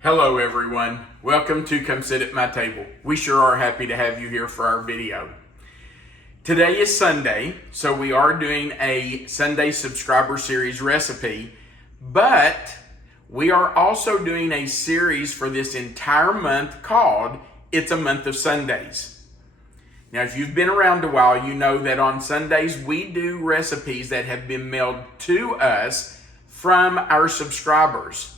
Hello everyone, welcome to Come Sit at My Table. We sure are happy to have you here for our video. Today is Sunday, so we are doing a Sunday subscriber series recipe, but we are also doing a series for this entire month called It's a Month of Sundays. Now if you've been around a while, you know that on Sundays we do recipes that have been mailed to us from our subscribers.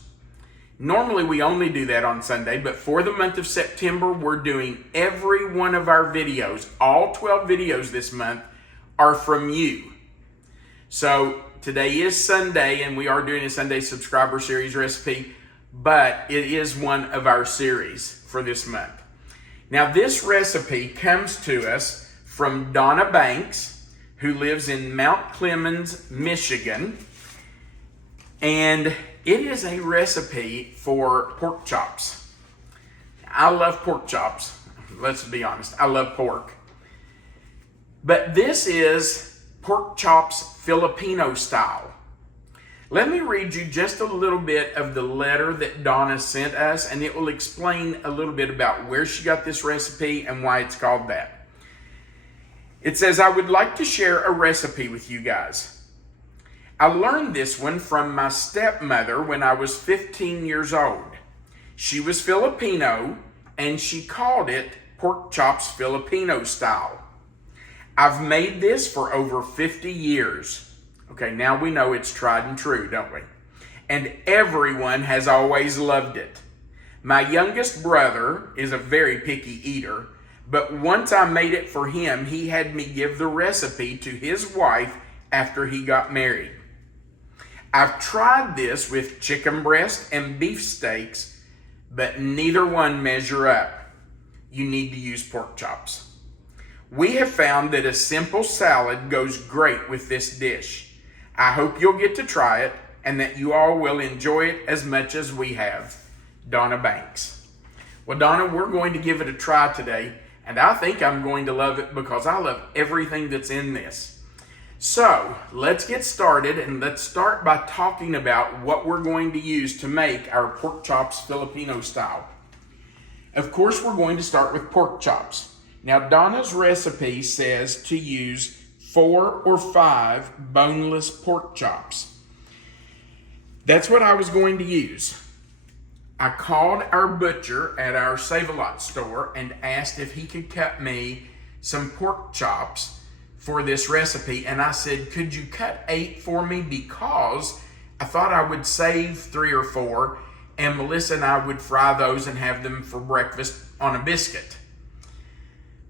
Normally we only do that on Sunday, but for the month of September, we're doing every one of our videos. All 12 videos this month are from you. So today is Sunday and we are doing a Sunday subscriber series recipe, but it is one of our series for this month. Now this recipe comes to us from Donna Banks, who lives in Mount Clemens, Michigan. And it is a recipe for pork chops. I love pork chops. Let's be honest, I love pork. But this is pork chops Filipino-Style. Let me read you just a little bit of the letter that Donna sent us, and it will explain a little bit about where she got this recipe and why it's called that. It says, I would like to share a recipe with you guys. I learned this one from my stepmother when I was 15 years old. She was Filipino and she called it pork chops Filipino style. I've made this for over 50 years. Okay, now we know it's tried and true, don't we? And everyone has always loved it. My youngest brother is a very picky eater, but once I made it for him, he had me give the recipe to his wife after he got married. I've tried this with chicken breast and beef steaks, but neither one measure up. You need to use pork chops. We have found that a simple salad goes great with this dish. I hope you'll get to try it and that you all will enjoy it as much as we have. Donna Banks. Well, Donna, we're going to give it a try today, and I think I'm going to love it because I love everything that's in this. So let's get started, and let's start by talking about what we're going to use to make our pork chops Filipino style. Of course, we're going to start with pork chops. Now, Donna's recipe says to use 4 or 5 boneless pork chops. That's what I was going to use. I called our butcher at our Save-A-Lot store and asked if he could cut me some pork chops for this recipe, and I said, could you cut 8 for me, because I thought I would save 3 or 4 and Melissa and I would fry those and have them for breakfast on a biscuit.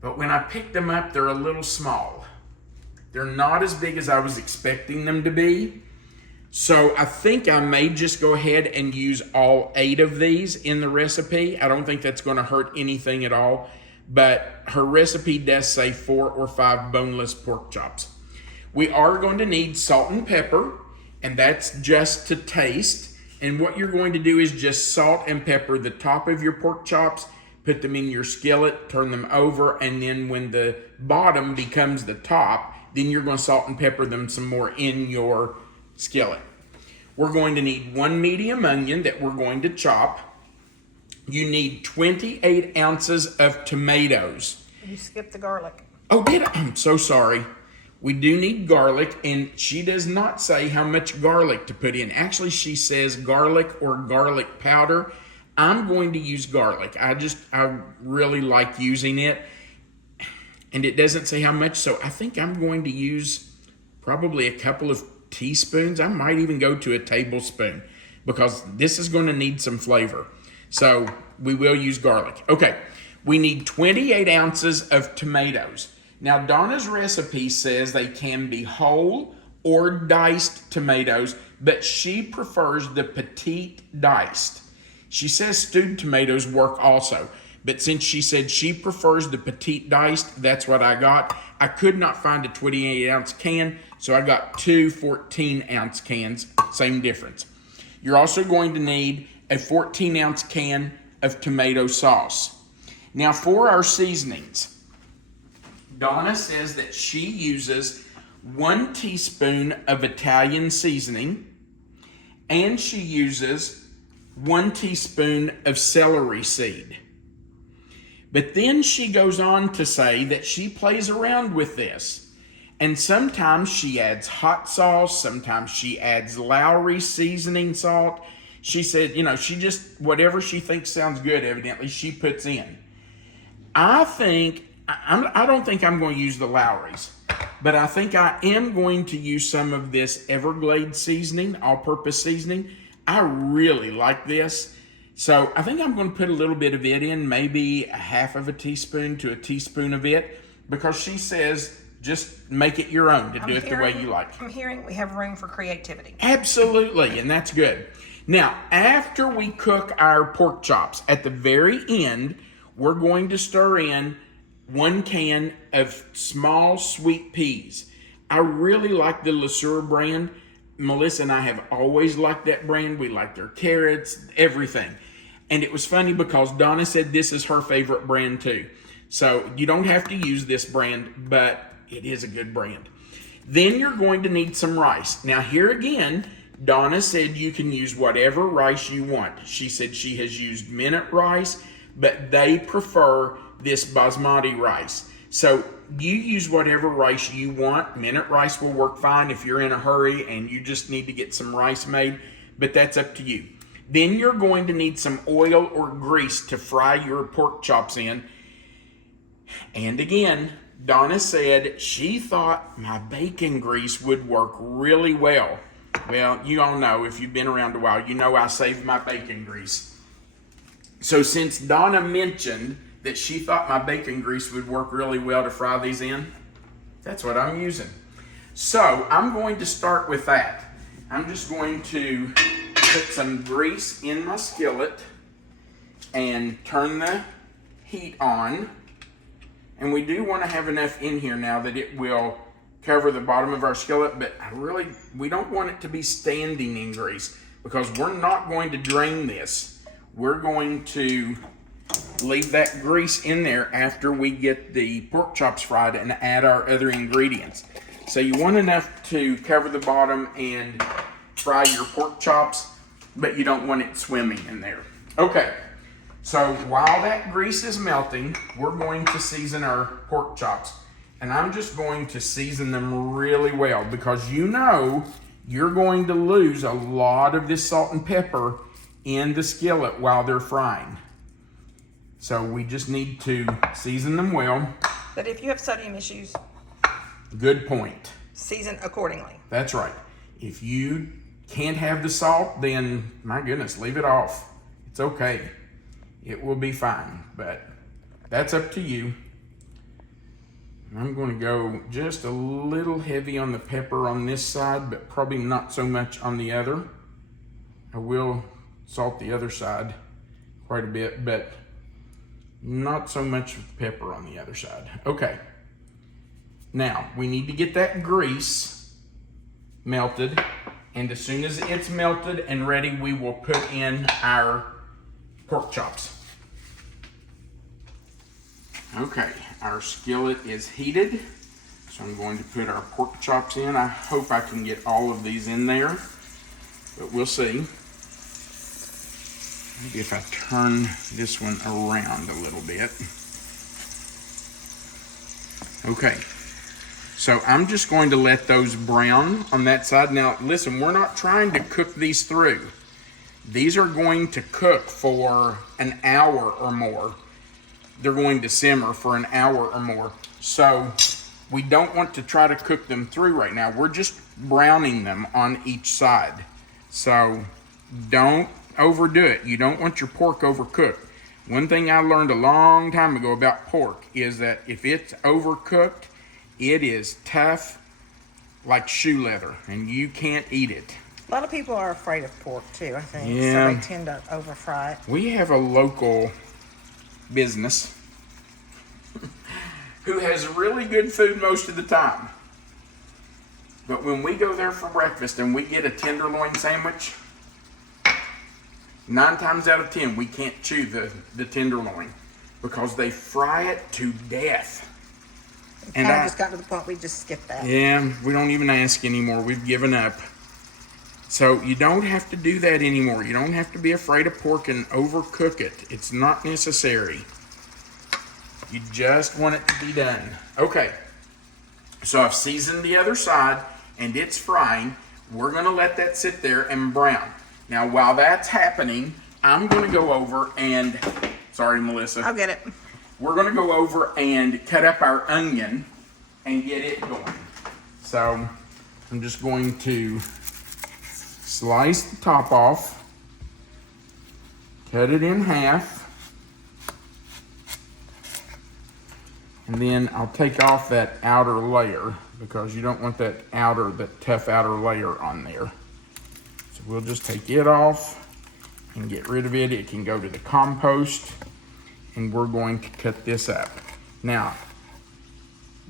But when I picked them up, they're a little small. They're not as big as I was expecting them to be. So I think I may just go ahead and use all 8 of these in the recipe. I don't think that's going to hurt anything at all. But her recipe does say 4 or 5 boneless pork chops. We are going to need salt and pepper, and that's just to taste. And what you're going to do is just salt and pepper the top of your pork chops, put them in your skillet, turn them over, and then when the bottom becomes the top, then you're going to salt and pepper them some more in your skillet. We're going to need 1 medium onion that we're going to chop. You need 28 ounces of tomatoes. You skipped the garlic. Oh, did I? I'm so sorry. We do need garlic, and she does not say how much garlic to put in. Actually, she says garlic or garlic powder. I'm going to use garlic. I really like using it, and it doesn't say how much, so I think I'm going to use probably a couple of teaspoons. I might even go to a tablespoon because this is going to need some flavor. So we will use garlic. Okay, we need 28 ounces of tomatoes. Now Donna's recipe says they can be whole or diced tomatoes, but she prefers the petite diced. She says stewed tomatoes work also, but since she said she prefers the petite diced, that's what I got. I could not find a 28 ounce can, so I got 2 14 ounce cans, same difference. You're also going to need a 14 ounce can of tomato sauce. Now for our seasonings, Donna says that she uses 1 teaspoon of Italian seasoning, and she uses 1 teaspoon of celery seed. But then she goes on to say that she plays around with this. And sometimes she adds hot sauce, sometimes she adds Lowry seasoning salt. She said, you know, she just, whatever she thinks sounds good, evidently, she puts in. I don't think I'm going to use the Lowry's, but I think I am going to use some of this Everglades seasoning, all-purpose seasoning. I really like this. So I think I'm going to put a little bit of it in, maybe a half of a teaspoon to a teaspoon of it, because she says just make it your own to do it the way you like. I'm hearing we have room for creativity. Absolutely, and that's good. Now, after we cook our pork chops, at the very end, we're going to stir in 1 can of small sweet peas. I really like the Le Sueur brand. Melissa and I have always liked that brand. We like their carrots, everything. And it was funny because Donna said this is her favorite brand too. So you don't have to use this brand, but it is a good brand. Then you're going to need some rice. Now here again, Donna said you can use whatever rice you want. She said she has used minute rice, but they prefer this basmati rice. So you use whatever rice you want. Minute rice will work fine if you're in a hurry and you just need to get some rice made, but that's up to you. Then you're going to need some oil or grease to fry your pork chops in. And again, Donna said she thought my bacon grease would work really well. Well, you all know, if you've been around a while, you know I save my bacon grease. So since Donna mentioned that she thought my bacon grease would work really well to fry these in, that's what I'm using. So I'm going to start with that. I'm just going to put some grease in my skillet and turn the heat on. And we do want to have enough in here now that it will cover the bottom of our skillet, but we don't want it to be standing in grease because we're not going to drain this. We're going to leave that grease in there after we get the pork chops fried and add our other ingredients. So you want enough to cover the bottom and fry your pork chops, but you don't want it swimming in there. Okay, so while that grease is melting, we're going to season our pork chops. And I'm just going to season them really well because you know you're going to lose a lot of this salt and pepper in the skillet while they're frying. So we just need to season them well. But if you have sodium issues, good point. Season accordingly. That's right. If you can't have the salt, then my goodness, leave it off. It's okay. It will be fine, but that's up to you. I'm going to go just a little heavy on the pepper on this side, but probably not so much on the other. I will salt the other side quite a bit, but not so much pepper on the other side. Okay. Now, we need to get that grease melted, and as soon as it's melted and ready, we will put in our pork chops. Okay, our skillet is heated, so I'm going to put our pork chops in. I hope I can get all of these in there, but we'll see. Maybe if I turn this one around a little bit. Okay, so I'm just going to let those brown on that side. Now, listen, we're not trying to cook these through. These are going to cook for an hour or more. They're going to simmer for an hour or more. So we don't want to try to cook them through right now. We're just browning them on each side. So don't overdo it. You don't want your pork overcooked. One thing I learned a long time ago about pork is that if it's overcooked, it is tough like shoe leather and you can't eat it. A lot of people are afraid of pork too, I think. Yeah. So they tend to over fry it. We have a local business who has really good food most of the time. But when we go there for breakfast and we get a tenderloin sandwich, 9 times out of 10 we can't chew the tenderloin because they fry it to death. And I just got to the point we just skipped that. Yeah, we don't even ask anymore. We've given up. So you don't have to do that anymore. You don't have to be afraid of pork and overcook it. It's not necessary. You just want it to be done. Okay, so I've seasoned the other side and it's frying. We're gonna let that sit there and brown. Now while that's happening, I'm gonna go over and, sorry Melissa. I'll get it. We're gonna go over and cut up our onion and get it going. So I'm just going to slice the top off, cut it in half, and then I'll take off that outer layer because you don't want that tough outer layer on there. So we'll just take it off and get rid of it. It can go to the compost, and we're going to cut this up. Now,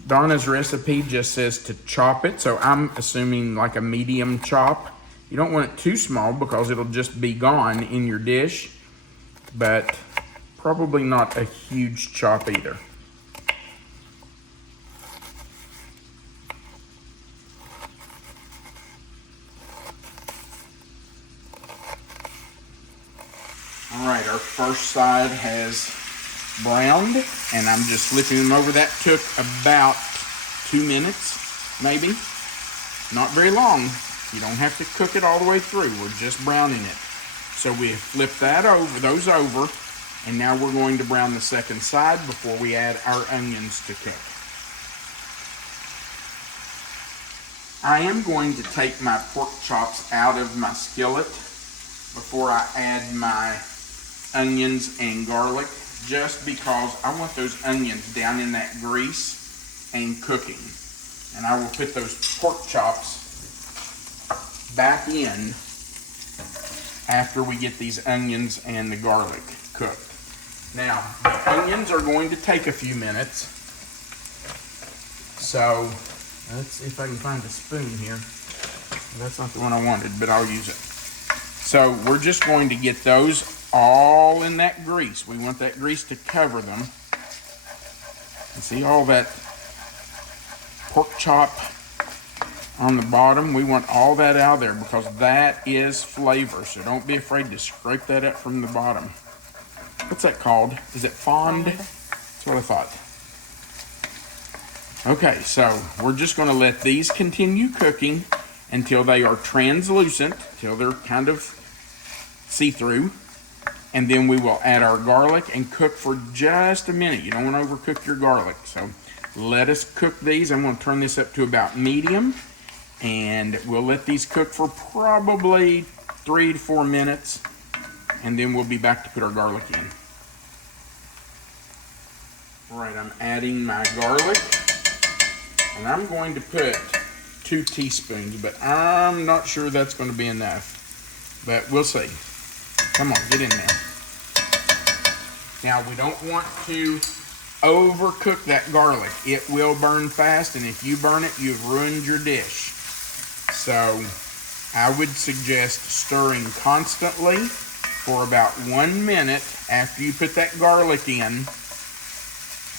Donna's recipe just says to chop it, so I'm assuming like a medium chop. You don't want it too small because it'll just be gone in your dish, but probably not a huge chop either. All right, our first side has browned, and I'm just flipping them over. That took about 2 minutes, maybe. Not very long. You don't have to cook it all the way through. We're just browning it. So we flip those over, and now we're going to brown the second side before we add our onions to cook. I am going to take my pork chops out of my skillet before I add my onions and garlic, just because I want those onions down in that grease and cooking. And I will put those pork chops back in after we get these onions and the garlic cooked. Now, the onions are going to take a few minutes. So, let's see if I can find a spoon here. That's not the one I wanted, but I'll use it. So, we're just going to get those all in that grease. We want that grease to cover them. And see all that pork chop on the bottom? We want all that out of there because that is flavor. So don't be afraid to scrape that up from the bottom. What's that called? Is it fond? That's what I thought. Okay, so we're just going to let these continue cooking until they are translucent, till they're kind of see-through. And then we will add our garlic and cook for just a minute. You don't want to overcook your garlic. So let us cook these. I'm going to turn this up to about medium. And we'll let these cook for probably 3 to 4 minutes. And then we'll be back to put our garlic in. All right, I'm adding my garlic. And I'm going to put 2 teaspoons, but I'm not sure that's going to be enough. But we'll see. Come on, get in there. Now, we don't want to overcook that garlic. It will burn fast, and if you burn it, you've ruined your dish. So, I would suggest stirring constantly for about 1 minute after you put that garlic in.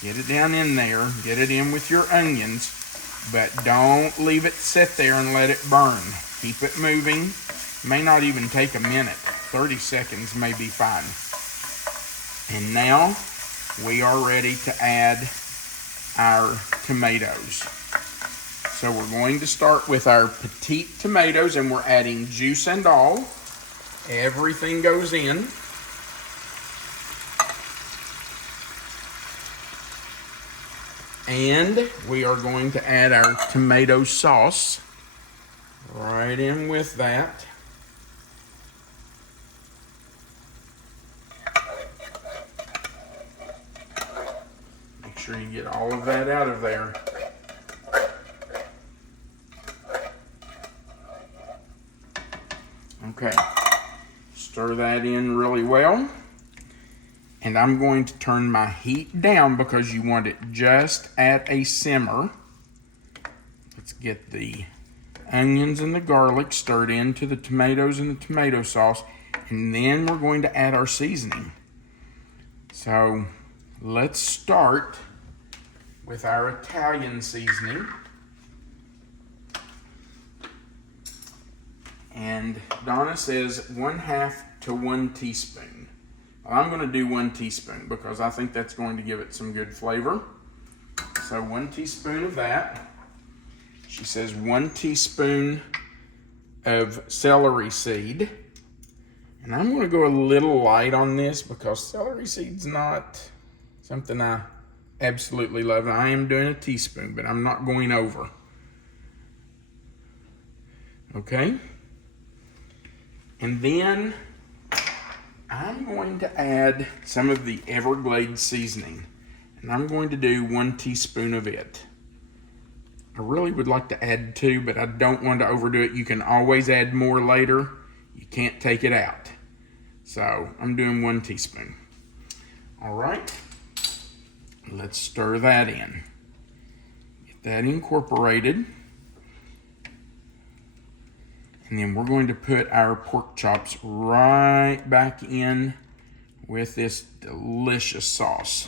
Get it down in there. Get it in with your onions, but don't leave it sit there and let it burn. Keep it moving. May not even take a minute. 30 seconds may be fine. And now we are ready to add our tomatoes. So we're going to start with our petite tomatoes, and we're adding juice and all. Everything goes in. And we are going to add our tomato sauce right in with that. Make sure you get all of that out of there. Okay, stir that in really well. And I'm going to turn my heat down because you want it just at a simmer. Let's get the onions and the garlic stirred into the tomatoes and the tomato sauce. And then we're going to add our seasoning. So let's start with our Italian seasoning. And Donna says 1/2 to 1 teaspoon. Well, I'm going to do 1 teaspoon because I think that's going to give it some good flavor. So 1 teaspoon of that. She says 1 teaspoon of celery seed. And I'm going to go a little light on this because celery seed's not something I absolutely love. I am doing a teaspoon, but I'm not going over. Okay. And then I'm going to add some of the Everglades seasoning. And I'm going to do 1 teaspoon of it. I really would like to add 2, but I don't want to overdo it. You can always add more later. You can't take it out. So I'm doing 1 teaspoon. All right. Let's stir that in. Get that incorporated. And then we're going to put our pork chops right back in with this delicious sauce.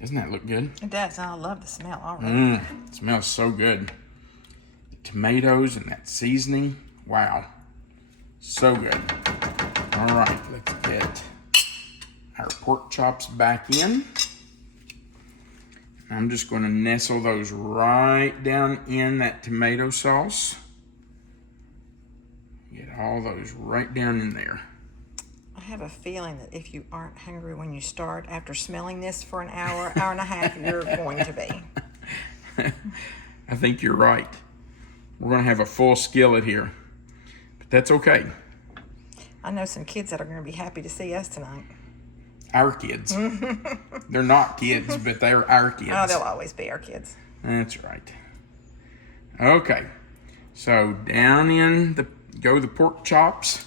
Doesn't that look good? It does. I love the smell already. It smells so good. The tomatoes and that seasoning. Wow. So good. All right, let's get our pork chops back in. I'm just going to nestle those right down in that tomato sauce. Get all those right down in there. I have a feeling that if you aren't hungry when you start, after smelling this for an hour, hour and a half, you're going to be. I think you're right. We're going to have a full skillet here, but that's okay. I know some kids that are going to be happy to see us tonight. Our kids. They're not kids, but they're our kids. Oh, they'll always be our kids. That's right. Okay, so down in go the pork chops.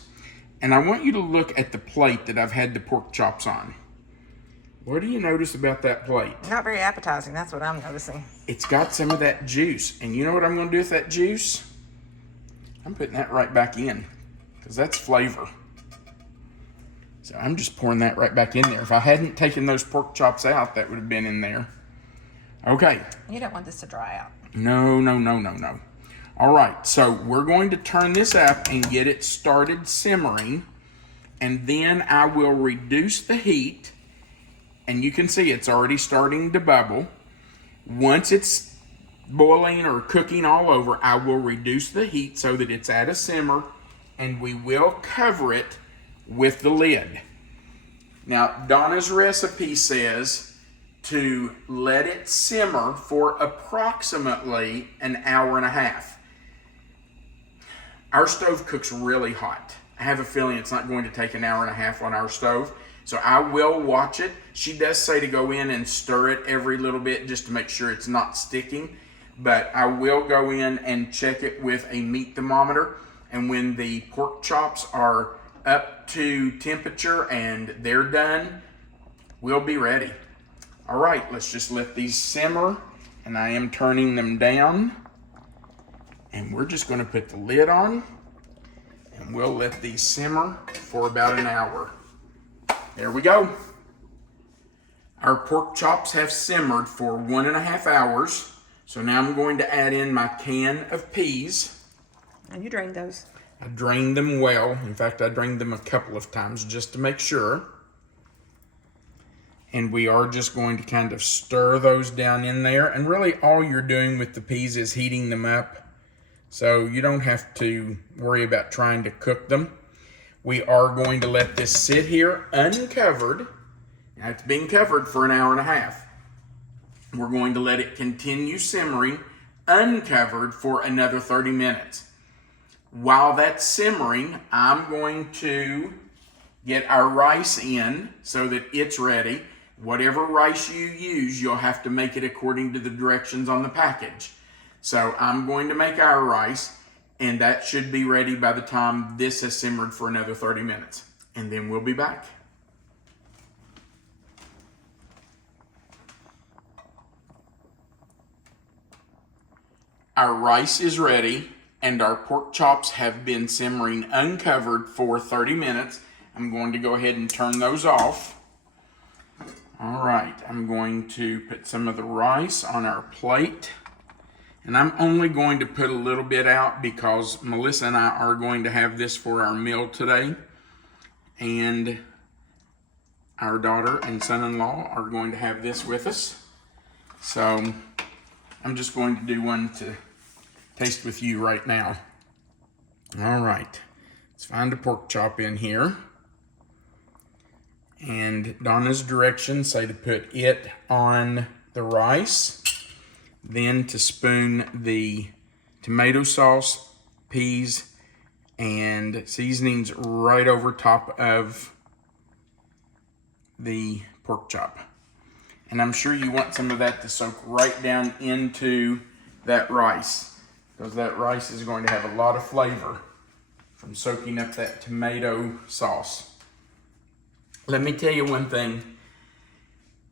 And I want you to look at the plate that I've had the pork chops on. What do you notice about that plate? Not very appetizing, that's what I'm noticing. It's got some of that juice. And you know what I'm going to do with that juice? I'm putting that right back in because that's flavor. So I'm just pouring that right back in there. If I hadn't taken those pork chops out, that would have been in there. Okay. You don't want this to dry out. No. All right, so we're going to turn this up and get it started simmering. And then I will reduce the heat. And you can see it's already starting to bubble. Once it's boiling or cooking all over, I will reduce the heat so that it's at a simmer. And we will cover it with the lid. Now, Donna's recipe says to let it simmer for approximately an hour and a half. Our stove cooks really hot. I have a feeling it's not going to take an hour and a half on our stove. So I will watch it. She does say to go in and stir it every little bit just to make sure it's not sticking. But I will go in and check it with a meat thermometer. And when the pork chops are up to temperature and they're done, we'll be ready. All right, let's just let these simmer. And I am turning them down. And we're just going to put the lid on, and we'll let these simmer for about an hour. There we go. Our pork chops have simmered for 1.5 hours. So now I'm going to add in my can of peas. And you drained those? I drained them well. In fact, I drained them a couple of times just to make sure. And we are just going to kind of stir those down in there. And really all you're doing with the peas is heating them up. So you don't have to worry about trying to cook them. We are going to let this sit here uncovered. Now it's been covered for an hour and a half. We're going to let it continue simmering uncovered for another 30 minutes. While that's simmering, I'm going to get our rice in so that it's ready. Whatever rice you use, you'll have to make it according to the directions on the package. So I'm going to make our rice, and that should be ready by the time this has simmered for another 30 minutes. And then we'll be back. Our rice is ready, and our pork chops have been simmering uncovered for 30 minutes. I'm going to go ahead and turn those off. All right, I'm going to put some of the rice on our plate. And I'm only going to put a little bit out because Melissa and I are going to have this for our meal today. And our daughter and son-in-law are going to have this with us. So I'm just going to do one to taste with you right now. All right, let's find a pork chop in here. And Donna's directions say to put it on the rice, then to spoon the tomato sauce, peas, and seasonings right over top of the pork chop. And I'm sure you want some of that to soak right down into that rice, because that rice is going to have a lot of flavor from soaking up that tomato sauce. Let me tell you one thing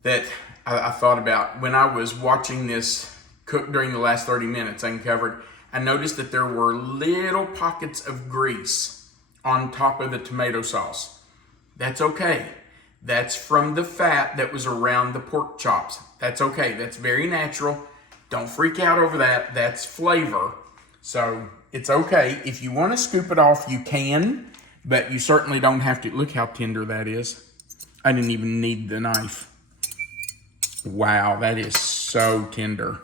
that I thought about when I was watching this cook during the last 30 minutes uncovered. I noticed that there were little pockets of grease on top of the tomato sauce. That's okay. That's from the fat that was around the pork chops. That's okay. That's very natural. Don't freak out over that. That's flavor. So it's okay. If you want to scoop it off, you can, but you certainly don't have to. Look how tender that is. I didn't even need the knife. Wow, that is so tender.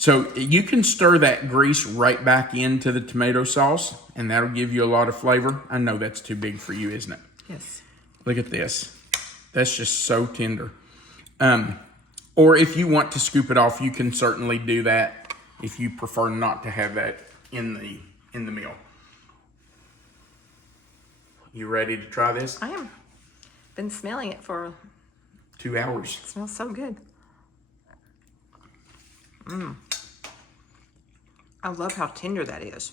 So you can stir that grease right back into the tomato sauce, and that'll give you a lot of flavor. I know that's too big for you, isn't it? Yes. Look at this. That's just so tender. Or if you want to scoop it off, you can certainly do that if you prefer not to have that in the meal. You ready to try this? I am. Been smelling it for 2 hours. It smells so good. I love how tender that is.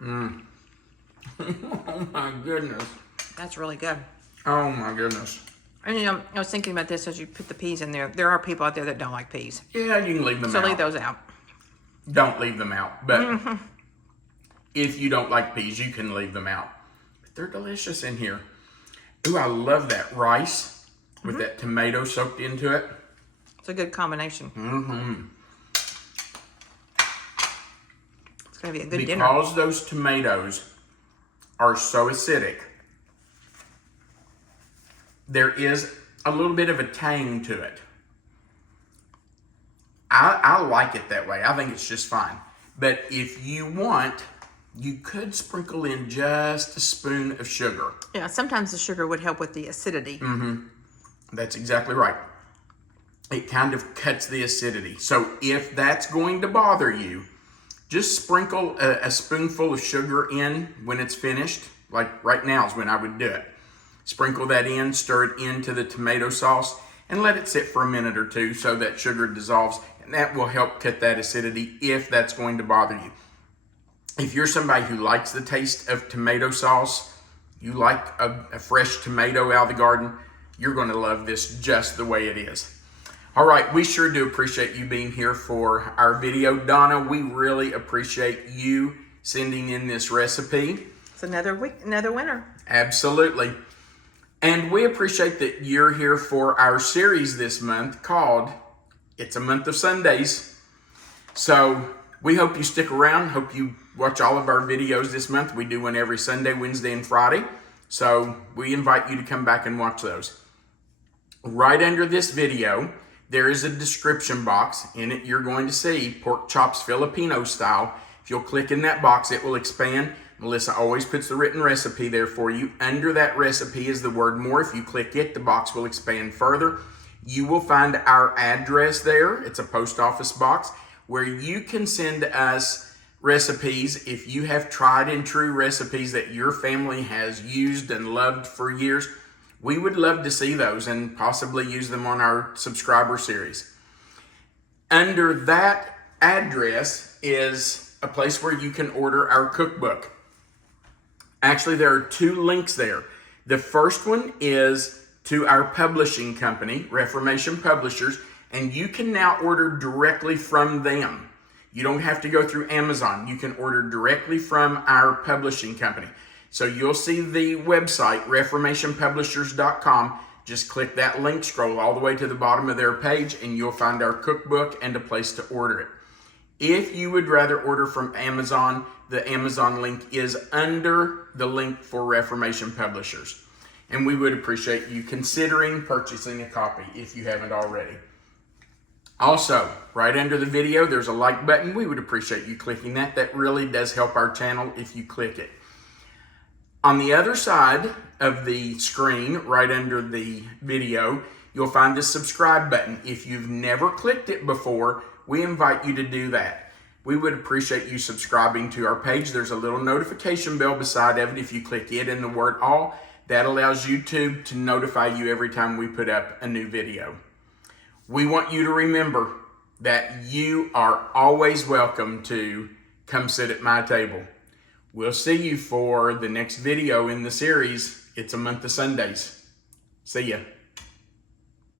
Oh my goodness. That's really good. Oh my goodness. And you know, I was thinking about this as you put the peas in there. There are people out there that don't like peas. Yeah, you can leave them out. So leave those out. Don't leave them out. But if you don't like peas, you can leave them out. But they're delicious in here. Ooh, I love that rice with that tomato soaked into it. It's a good combination. It's going to be a good dinner. Because those tomatoes are so acidic, there is a little bit of a tang to it. I like it that way. I think it's just fine. But if you want, you could sprinkle in just a spoon of sugar. Yeah, sometimes the sugar would help with the acidity. That's exactly right. It kind of cuts the acidity. So if that's going to bother you, just sprinkle a spoonful of sugar in when it's finished. Like right now is when I would do it. Sprinkle that in, stir it into the tomato sauce, and let it sit for a minute or two so that sugar dissolves. And that will help cut that acidity if that's going to bother you. If you're somebody who likes the taste of tomato sauce, you like a fresh tomato out of the garden, you're going to love this just the way it is. All right, we sure do appreciate you being here for our video. Donna, we really appreciate you sending in this recipe. It's another winner. Absolutely. And we appreciate that you're here for our series this month called It's a Month of Sundays. So we hope you stick around. Hope you watch all of our videos this month. We do one every Sunday, Wednesday, and Friday. So we invite you to come back and watch those. Right under this video, there is a description box. In it, you're going to see pork chops Filipino-style. If you'll click in that box, it will expand. Melissa always puts the written recipe there for you. Under that recipe is the word more. If you click it, the box will expand further. You will find our address there. It's a post office box where you can send us recipes. If you have tried and true recipes that your family has used and loved for years, we would love to see those and possibly use them on our subscriber series. Under that address is a place where you can order our cookbook. Actually, there are 2 links there. The first one is to our publishing company, Reformation Publishers, and you can now order directly from them. You don't have to go through Amazon. You can order directly from our publishing company. So you'll see the website, reformationpublishers.com. Just click that link, scroll all the way to the bottom of their page, and you'll find our cookbook and a place to order it. If you would rather order from Amazon, the Amazon link is under the link for Reformation Publishers. And we would appreciate you considering purchasing a copy if you haven't already. Also, right under the video, there's a like button. We would appreciate you clicking that. That really does help our channel if you click it. On the other side of the screen, right under the video, you'll find the subscribe button. If you've never clicked it before, we invite you to do that. We would appreciate you subscribing to our page. There's a little notification bell beside of it. If you click it and the word all, that allows YouTube to notify you every time we put up a new video. We want you to remember that you are always welcome to come sit at my table. We'll see you for the next video in the series. It's a month of Sundays. See ya.